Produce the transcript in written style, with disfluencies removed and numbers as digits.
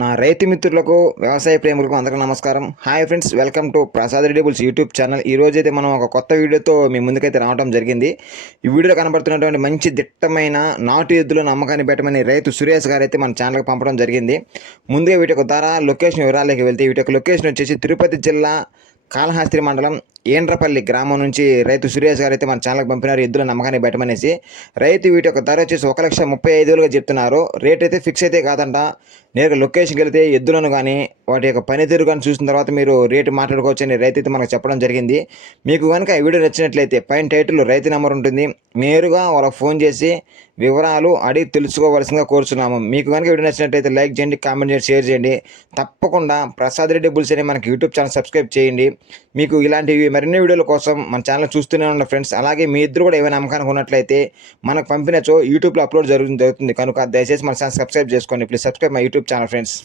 నా రైతు మిత్రులకు వ్యవసాయ ప్రేములకు అందరికీ నమస్కారం. Hi friends, welcome to Prasad Reddy bulls YouTube channel. ఈ రోజు అయితే మనం ఒక కొత్త వీడియోతో మీ ముందుకైతే రావడం జరిగింది. ఈ వీడియోలో కనబడుతున్నటువంటి మంచి దిట్టమైన నాటు ఎద్దులను అమ్మకాన్ని పెట్టమని రైతు సురేష్ గారు అయితే మన ఛానల్కి పంపడం జరిగింది. ముందుగా వీటి యొక్క ధర, లొకేషన్ వివరాలకి వెళ్తే వీటి యొక్క లొకేషన్ వచ్చేసి తిరుపతి జిల్లా కాళహస్తి మండలం ఏండ్రపల్లి గ్రామం నుంచి రైతు సురేష్ గారు అయితే మన ఛానల్కి పంపినారు ఎద్దుల నమ్మకాన్ని పెట్టమనేసి. రైతు వీటి యొక్క ధర వచ్చేసి 1,35,000గా చెప్తున్నారు. రేట్ అయితే ఫిక్స్ అయితే కాదంట. నేరుగా లొకేషన్కి వెళ్తే ఎద్దులను కానీ వాటి యొక్క పనితీరు కానీ చూసిన తర్వాత మీరు రేటు మాట్లాడుకోవచ్చు అని రైతు అయితే మనకు చెప్పడం జరిగింది. మీకు కనుక ఈ వీడియో నచ్చినట్లయితే పైన టైటిల్లో రైతు నెంబర్ ఉంటుంది. నేరుగా వాళ్ళకి ఫోన్ చేసి వివరాలు అడిగి తెలుసుకోవాల్సిందిగా కోరుచున్నాము. మీకు కనుక వీడియో నచ్చినట్లయితే లైక్ చేయండి, కామెంట్ చేయండి, షేర్ చేయండి. తప్పకుండా ప్రసాద్ రెడ్డి బుల్స్ అని మనకి యూట్యూబ్ ఛానల్ సబ్స్క్రైబ్ చేయండి. మీకు ఇలాంటివి మరిన్ని వీడియోల కోసం మన ఛానల్ చూస్తూనే ఉండండి ఫ్రెండ్స్. అలాగే మీ ఇద్దరు కూడా ఏమైనా అమ్మకానికి ఉన్నట్లయితే మనకు పంపినచో యూట్యూబ్లో అప్లోడ్ జరుగుతుంది కనుక దయచేసి మన ఛానల్ సబ్స్క్రైబ్ చేసుకోండి. Please subscribe my YouTube channel friends.